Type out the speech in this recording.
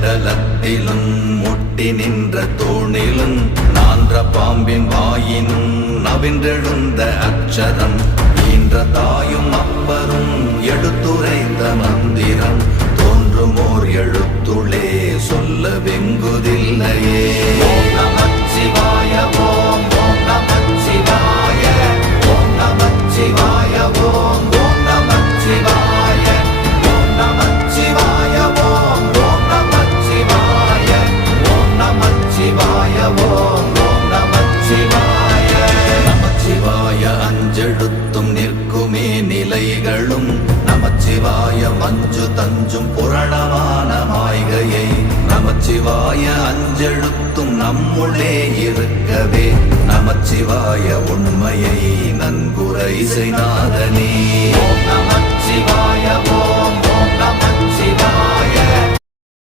மண்டலத்திலும் முட்டி நின்ற தூணிலும் நான்ற பாம்பின் வாயினும் நவின்றெழுந்த அச்சரம் ஈன்ற தாயும் அப்பரும் எடுத்துரைத்த மந்திரம் தோன்றுமோர் எழுத்துளே சொல்ல வெங்குதில்லையே. ஓம் நமச்சிவாய ஓம் ஓம் நமச்சிவாய ஓம் நமச்சிவாய ஓம் ஓம் நமச்சிவாய ஓம் நமச்சிவாய ஓம் ஓம் நமச்சிவாய ஓம் நமச்சிவாய ஓம் ஓம் நமச்சிவாய. நமச்சிவாய அஞ்செழுத்தும் நிற்குமே நிலைகளும் நமச்சிவாய மஞ்சு தஞ்சும் புரணமான மாய்கையை நமச்சிவாய அஞ்செழுத்தும் நம்முள்ளே இருக்கவே நமச்சிவாய உண்மையை நன்குரை செய்நாதனே. ஓம் நமச்சிவாய ஓம்